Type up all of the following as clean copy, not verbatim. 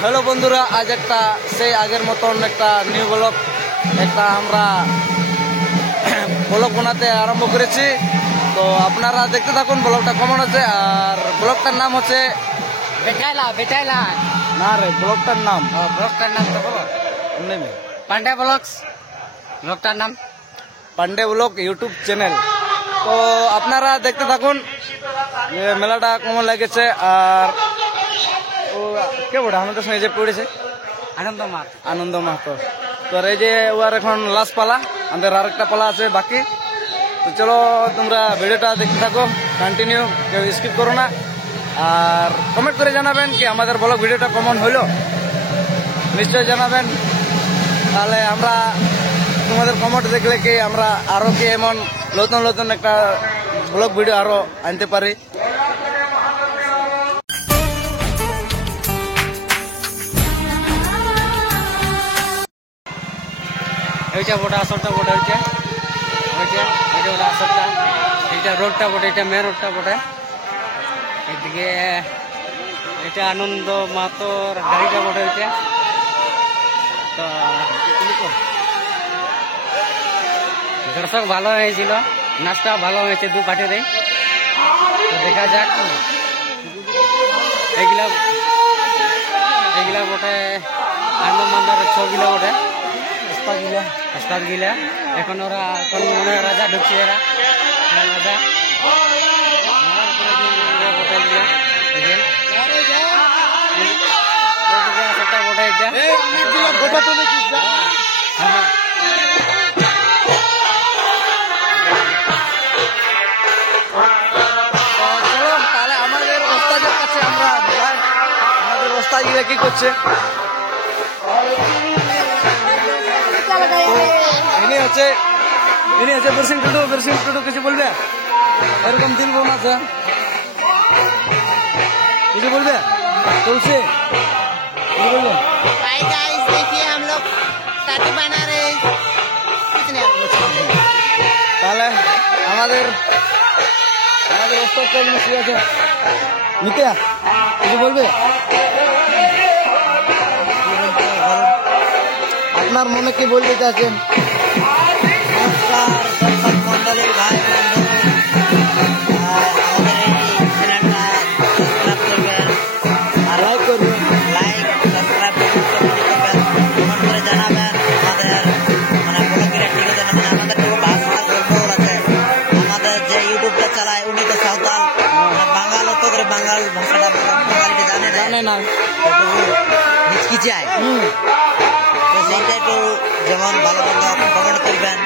Hello বন্ধুরা, আজ একটা সেই আগের মতন একটা নিউ ব্লগ একটা আমরা ব্লগ বানাতে আরম্ভ করেছি। তো আপনারা দেখতে থাকুন ব্লগটা কেমন আছে। আর ব্লগটার নাম হচ্ছে বেটাইলা না রে, ব্লগটার নাম ব্লগটার নাম তো বলো। পান্ডে ব্লগস ব্লগটার নাম পান্ডে ব্লগ ইউটিউব চ্যানেল। তো আপনারা দেখতে থাকুন যে মেলাটা কেমন লাগেছে। আর ও কে বড় আমাদের সঙ্গে যে পড়েছে আনন্দ মাহাতো। তো এই যে ওর এখন লাস্ট পালা, আমাদের আর একটা পালা আছে বাকি। তো চলো তোমরা ভিডিওটা দেখতে থাকো, কন্টিনিউ, কেউ স্কিপ করো না। আর কমেন্ট করে জানাবেন কি আমাদের ব্লগ ভিডিওটা কেমন হইলো, নিশ্চয়ই জানাবেন। তাহলে আমরা তোমাদের কমেন্ট দেখলে কি আমরা আরো কি এমন নতুন নতুন একটা ব্লগ ভিডিও আরো আনতে পারি। এইটা বড় আসরটা বড় এইটা ওইটা ওইটা বড় আসরটা, এইটা রোডটা বড়, এটা মেন রোডটা বড়। এদিকে এটা আনন্দ মাহাতোর গাড়িটা বড় এইটা। তো দর্শক ভালো হয়েছিল, নাচটা ভালো হয়েছে দু পার্টিরে। তো দেখা যাক এইগুলা এইগুলা বটে আনন্দ মান্দার ছবিগুলো বটে ওস্তাদ গিলা। এখন ওরা এখন মনে হয় রাজা ঢুকছে, এরা রাজা বটে এটা। চলো তাহলে আমাদের ওস্তাদের কাছে আমরা যাই, আমাদের ওস্তাদ গিলা কি করছে। ইনি হচ্ছে বরসিং টুডু কিছু বলবে, এরকম দিল বোনা আছে, কিছু বলবে তুলসী কিছু বলবে। हाय गाइस, देखिए हम लोग टाटी बना रहे हैं। कितने তাহলে আমাদের ওস্তাদ কল মিশিয়ে আছে, মিতিয়া কিছু বলবে, আপনার মনে কি বলতে চাচ্ছেন। नमस्कार दर्शक मंडली भाई লাইক করবেন, लाइक सब्सक्राइब कमेंट করে জানাবেন। আমাদের মানে ব্লগের ঠিক আছে না, আমাদের তো ভাষা গর্ব আছে। আমাদের যে ইউটিউবটা চালায় উনি তো সাঁওতাল, বাঙাল তো করে বাঙাল ভাষাটা বাঙালিটা জানে না একটু হিচকিচায়। তো সেইটা একটু যেমন ভালো ভালো কমেন্ট করবেন,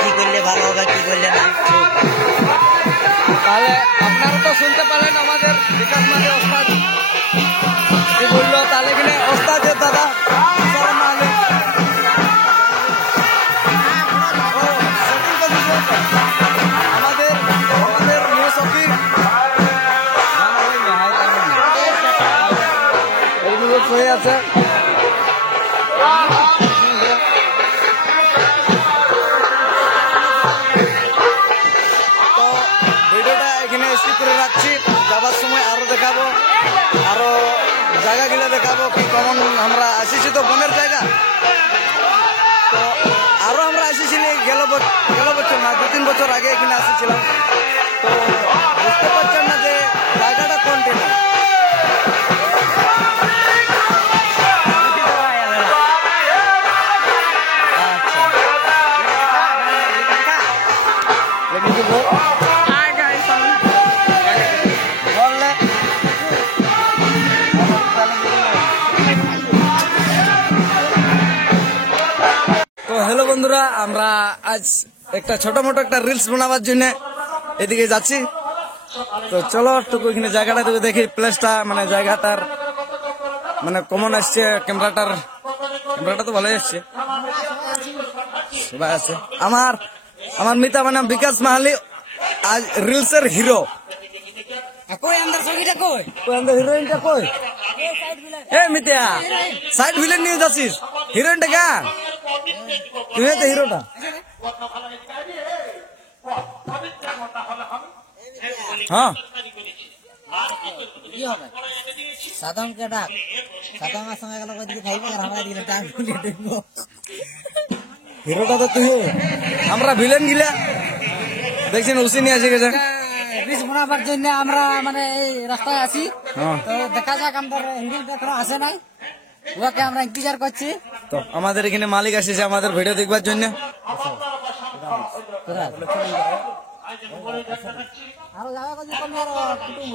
কি করলে ভালো হবে কি করলে না। তাহলে আপনারা তো শুনতে পারেন আমাদের বিকাশ মানে ওস্তাদ কি বললো। তাহলে এখানে ওস্তাদের দাদা আমাদের মেয়ে সখী হয়ে আছে। তো ভিডিওটা এখানে স্কিপ করে রাখছি, যাবার সময় আরো দেখাবো, আরো জায়গাগুলো দেখাবো কি কেমন আমরা আসিছি। তো বনের জায়গা তো আরো আমরা আসিছিলি গেল বছর না 2-3 বছর আগে এখানে আসিছিলাম। তো বুঝতে পারছেন না যে জায়গাটা কোনটি না। তো হ্যালো বন্ধুরা, আমরা আজ একটা ছোট মোটো একটা রিলস বানাবার জন্য এদিকে যাচ্ছি। তো চলো একটু এখানে জায়গাটা দেখি, প্লেসটা মানে জায়গাটার মানে কমন আসছে। ক্যামেরাটা তো ভালোই আসছে, সবাই আছে। আমার মিতা মানে বিকাশ মাহালি আজ রিলসের হিরো। কই আন্দার ছবিটা কই হিরোইনটা কই? এ মিতিয়া, সাইড ভিলেন নিয়ে যাচ্ছিস, হিরোইনটা কেন? তুমি তো হিরোটা। হ্যাঁ কি হবে সাধারণ কে ডাক সাতা মাস সময় গেল ওইদিকে খাইব আর আমরা দিকে টাইম খুলে দেখব হিরোটা তো তুই আমরা ভিলেন গিলা দেখছেন উসি নিয়ে আসে গেছে রিস বানাবার জন্য আমরা মানে এই রাস্তায় আছি হ্যাঁ তো দেখা যাক আমাদের হিরো এখনো আসে নাই ওকে আমরা ইন্তজার করছি তো আমাদের এখানে মালিক আসেছে আমাদের ভিডিও দেখবার জন্য আরো যাওয়া কথা কমে আর কুটুম্ব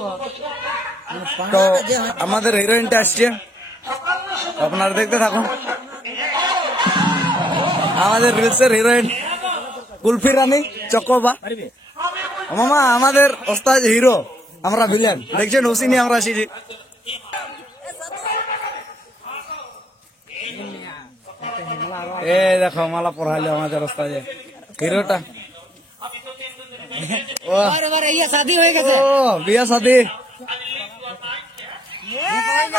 তো আমাদের হিরোইনটা আসছে আপনারা দেখতে থাকুন আমাদের রিলসের হিরোইন কুলফি রানী চকোবা মামা আমাদের ওস্তাদ হিরো আমরা ভিলেন দেখছেন ওসি নিয়ে আমরা আসিছি এ দেখো মালা পড়াইলো আমাদের ওস্তাদে হিরোটা ও আরে বারে ইয়া শাদি হয়ে গেছে ও বিয়া শাদি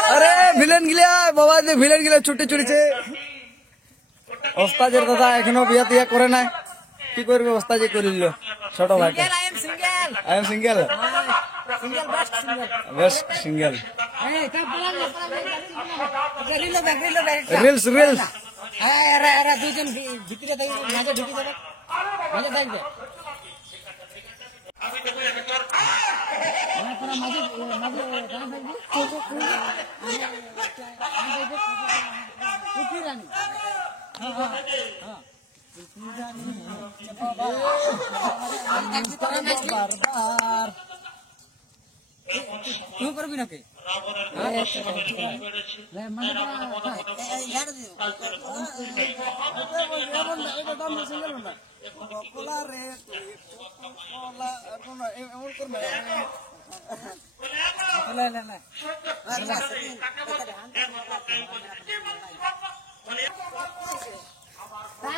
আরে ভিলেন গিলা বাবা যে ভিলেন গিলা ছুটে ছুটেছে ওস্তাদের দাদা এখনো বিয়া টিয়া করে নাই কি করবে ওস্তাদ যে করিল ছোট ভাইটা I am single I am single single best single best single এই তা রিলো ব্যাক রিলস রিলস আরে আরে দুইজন ভিতরে থাকি মাঝে ঢুকে যাবে মাঝে থাকবে তুই করবি নাকি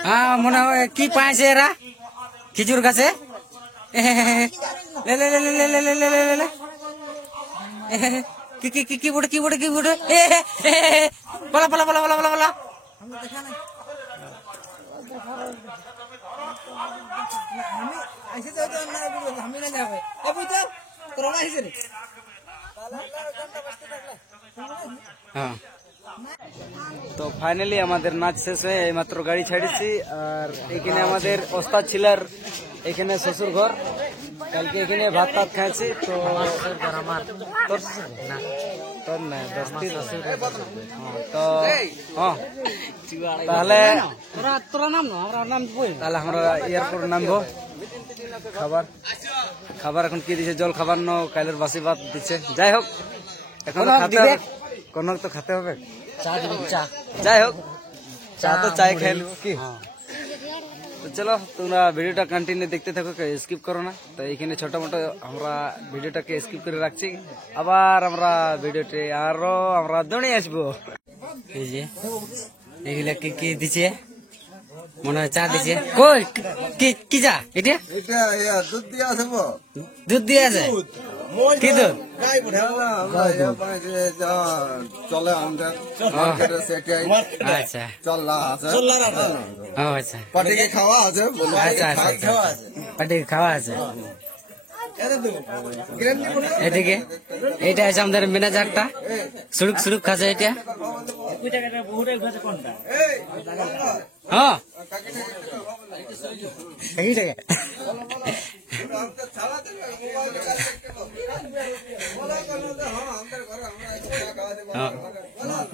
হ্যাঁ মনে হয় কি পাইছে এরা খিচুর কাছে লে লে লে লে লে লে লে লে লে লে কি কি কি কি বড় কি বড় কি বড় বলা বলা বলা বলা বলা বলা তো ফাইনালি আমাদের নাচ শেষ হয়ে এইমাত্র গাড়ি ছাড়িছি আর এখানে আমাদের ওস্তাদ ছিলার এখানে শ্বশুর ঘর কালকে এখানে ভাত টাত খাইছি তো তোর তোর না তো হ্যাঁ তাহলে তোরা নাম না আমরা নাম তাহলে আমরা এয়ারপোর্ট নামবো খাবার খাবার এখন কি দিচ্ছে জল খাবার ন কালের বাসি ভাত দিচ্ছে যাই হোক এখন তো খাতে হবে কোন তো খেতে হবে চা দিবি চা যাই হোক চা তো চাই খাই নেবো কি তো চলো তোমরা ভিডিওটা কন্টিনিউ দেখতে থাকো স্কিপ করো না তো এইখানে ছোট মোটো আমরা ভিডিওটাকে স্কিপ করে রাখছি আবার আমরা ভিডিওতে আরো আমরা দৌড়ে আসবো এই যে এগুলা কি কি দিছে মনে হয় চা দিছে কই কি কি চা এটা দুধ দিয়ে আছে দুধ দিয়ে আছে কি দুধ চলে আমাদের মার্কেটে সেটাই আচ্ছা চল্লা আছে ও আচ্ছা পাটিকে খাওয়া আছে বলে আচ্ছা আচ্ছা পাটি খাওয়া আছে এদিকে এইটা আছে আমাদের ম্যানেজারটা সুরুক সুরুক খাচ্ছে এটা হ্যাঁ এইটাকে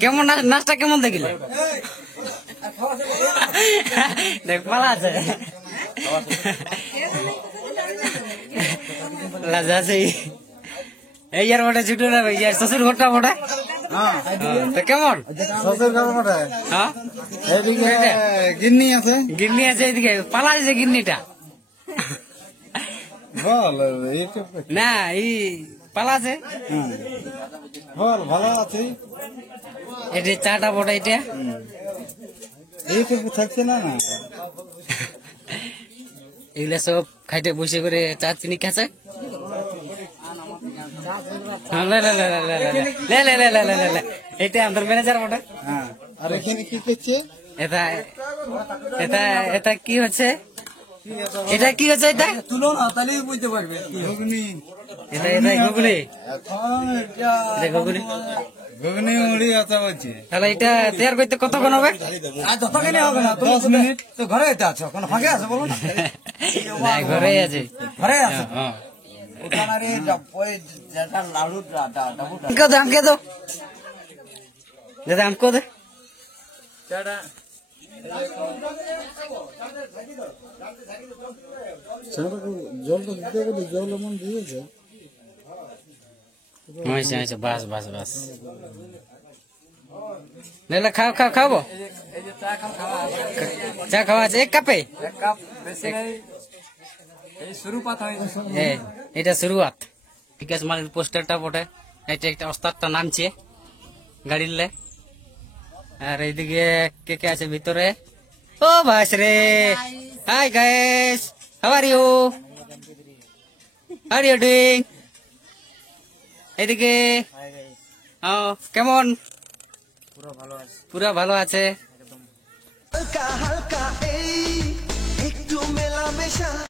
কেমন নাচটা কেমন দেখিলে দেখ পালা আছে লাজা আছে এই ইয়ার বটে ছুটু না ইয়ার শ্বশুর ঘরটা বটে তো কেমন শ্বশুর ঘর বটে হ্যাঁ এইদিকে গিন্নি আছে গিন্নি আছে এদিকে পালা আছে গিন্নিটা বল না এই পালা আছে বল ভালো আছি এটা চাটা বটে এটা এইটুকু থাকছে না না এগুলা সব খাইতে বসে করে চা চিনি খাচ্ছে এটা আমাদের ম্যানেজার বটে হ্যাঁ আর এখানে কি করছে এটা এটা এটা কি হচ্ছে এটা কি হচ্ছে এটা তুলো না তাহলেই বুঝতে পারবে ঘুগনি এটা এটা ঘুগনি এখন এটা ঘুগনি ঘুগনি মুড়ি আচ্ছা বলছি তাহলে এটা তৈরি করতে কতক্ষণ হবে? আর যতখানি হবে না 10 মিনিট। তো ঘরে যেতে আছো কোনো ফাঁকে আছে বলো না না, ঘরেই আছে। ঘরে আছে হ্যাঁ ওখানে ওই যেটা লাড়ু আমকে দে আমকে দো দাদা আমকো দে। জলটা দিতে গেলে জল এমন দিয়েছে হয়েছে হয়েছে, বাস বাস বাস। লেলা খাও খাও খাবো, চা খাওয়া আছে 1 কাপে। এক কাপ বেশি নেই এই শুরু পাতা হয়েছে হ্যাঁ, এটা শুরুয়াত। বিকাশ মালির পোস্টারটা বটে, এটা একটা ওস্তাদটা নামছে গাড়ির লে। আর এইদিকে কে কে আছে ভিতরে? ও ভাস রে, hi guys, how are you, how are you doing? এদিকে কেমন? পুরা ভালো আছে। হালকা হালকা এই একটু মেলামেশা